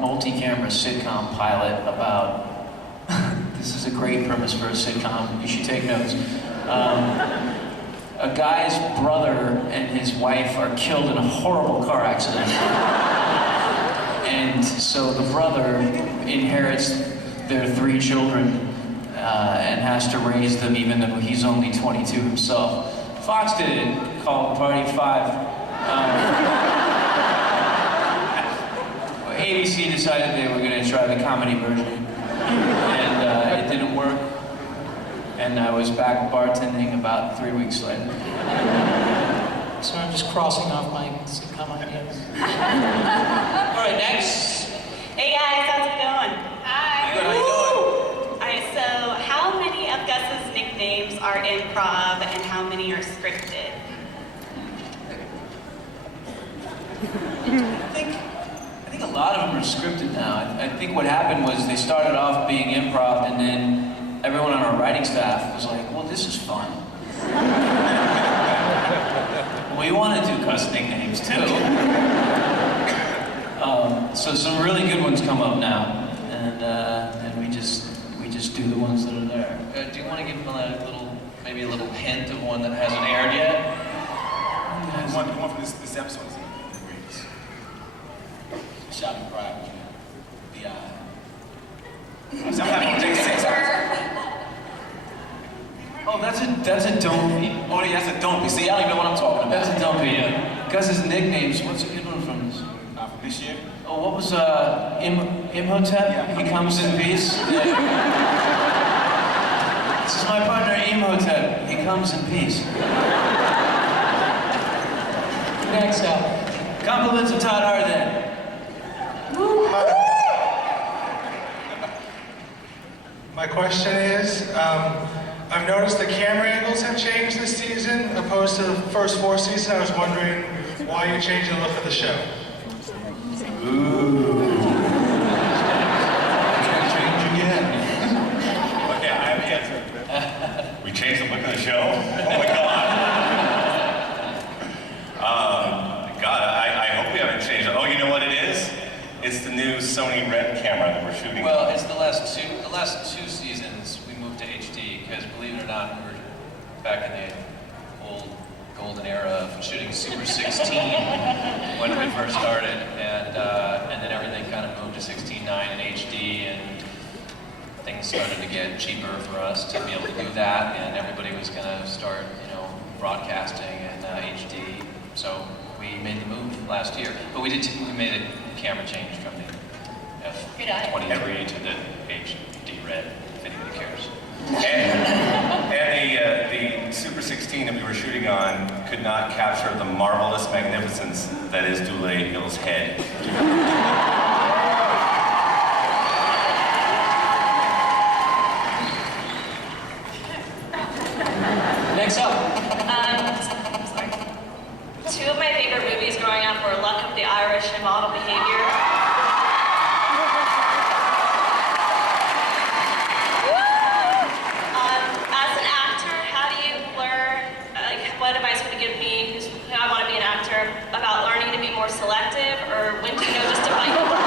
multi-camera sitcom pilot about, this is a great premise for a sitcom, you should take notes. A guy's brother and his wife are killed in a horrible car accident. And so the brother inherits their 3 children and has to raise them even though he's only 22 himself. Fox did it, called Party 5. ABC decided they were going to try the comedy version, and it didn't work. And I was back bartending about 3 weeks later. So I'm just crossing off my sitcom ideas. All right, next. Hey guys, how's it going? Hi. Good, how you doing? Alright, so how many of Gus's nicknames are improv and how many are scripted? I think a lot of them are scripted now. I think what happened was they started off being improv, and then everyone on our writing staff was like, well, this is fun. We want to do Gus nicknames too. So some really good ones come up now, and we just do the ones that are there. Do you want to give them maybe a little hint of one that hasn't aired yet? One from this episode. Shouting pride. The Oh, that's a don't be. Oh, yeah, that's a don't be. See, I don't even know what I'm talking about. That's a don't be. Gus's nicknames. What's a good one from this? From this year? Oh, what was Imhotep? Yeah. He comes in peace. This is my partner Imhotep. He comes in peace. Next up. Compliments of Todd Hardin. My question is, I've noticed the camera angles have changed this season opposed to the first 4 seasons. I was wondering why you changed the look of the show. Ooh. Can't change again. Okay, I have the answer. We changed the look of the show? Oh my God. God, I hope we haven't changed it. Oh, you know what it is? It's the new Sony Red camera that we're shooting. Well, it's the last two seasons we moved to HD because, believe it or not, we were back in the old golden era of shooting Super 16 when we first started, and then everything kind of moved to 16:9 and HD, and things started to get cheaper for us to be able to do that, and everybody was going to start, broadcasting in HD. So we made the move last year, but we made a camera change from the F23 to the HD Red, if anybody cares. And the Super 16 that we were shooting on could not capture the marvelous magnificence that is Dule Hill's head. Next up. Sorry. 2 of my favorite movies growing up were Luck of the Irish and Model Behavior. As an actor, how do you learn, what advice would you give me, who's, I want to be an actor, about learning to be more selective, or when to know just to bite the bullet?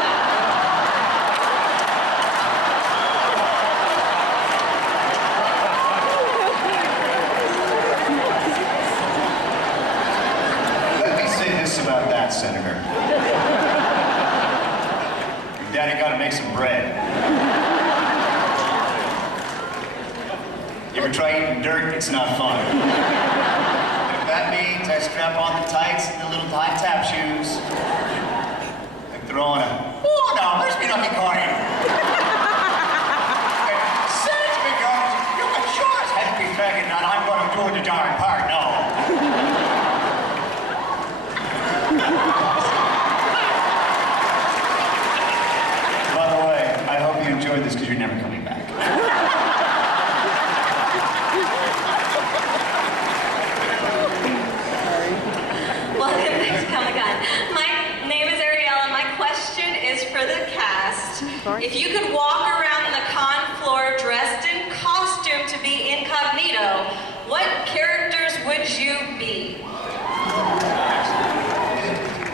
About that, Senator. Your daddy gotta make some bread. You ever try eating dirt? It's not fun. If that means I strap on the tights and the little tap shoes, like throwing a $4 pinocchio coin. Send it to me, girls. You can sure as heck be thinking that I'm gonna do the darn part. No. By the way, I hope you enjoyed this because you're never coming back. Welcome back to Comic-Con. My name is Ariel, and my question is for the cast. If you could walk around the con floor dressed in costume to be incognito, what characters would you be?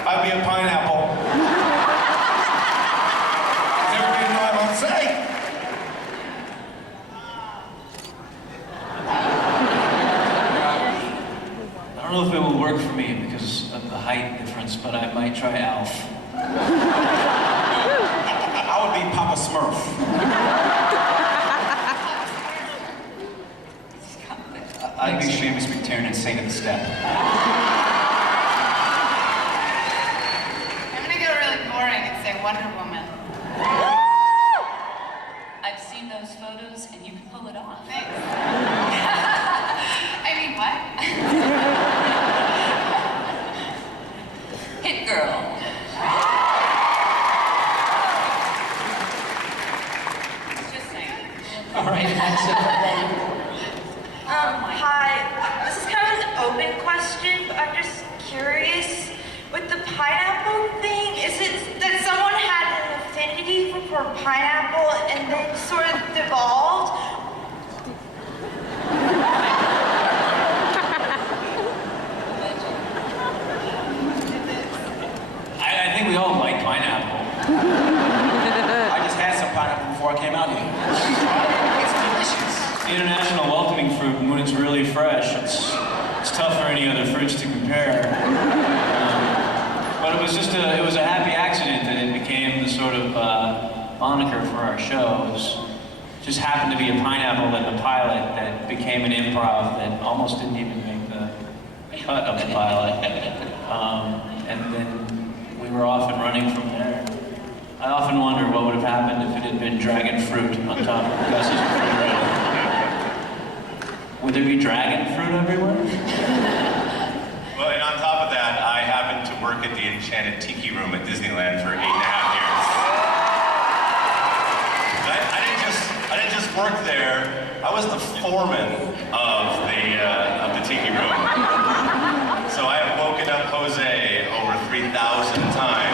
I'd be a pineapple. be Seamus McTiernan, Saint of the Step. I'm gonna go really boring and say Wonder Woman. I've seen those photos and you can pull it off. Thanks. I mean, what? Hit girl. Just saying. All right, that's it. Hi. This is kind of an open question, but I'm just curious. With the pineapple thing, is it that someone had an affinity for pineapple and then sort of devolved? I think we all like pineapple. I just had some pineapple before I came out here. It's delicious. The international welcoming fruit, when it's really fresh, it's tough for any other fruits to compare. But it was just it was a happy accident that it became the sort of moniker for our show. It just happened to be a pineapple in the pilot that became an improv that almost didn't even make the cut of the pilot. And then we were off and running from there. I often wonder what would have happened if it had been dragon fruit on top of Gus's refrigerator. Would there be dragon fruit everywhere? Well, and on top of that, I happened to work at the Enchanted Tiki Room at Disneyland for 8.5 years. I didn't just work there. I was the foreman of the Tiki Room. So I have woken up Jose over 3,000 times.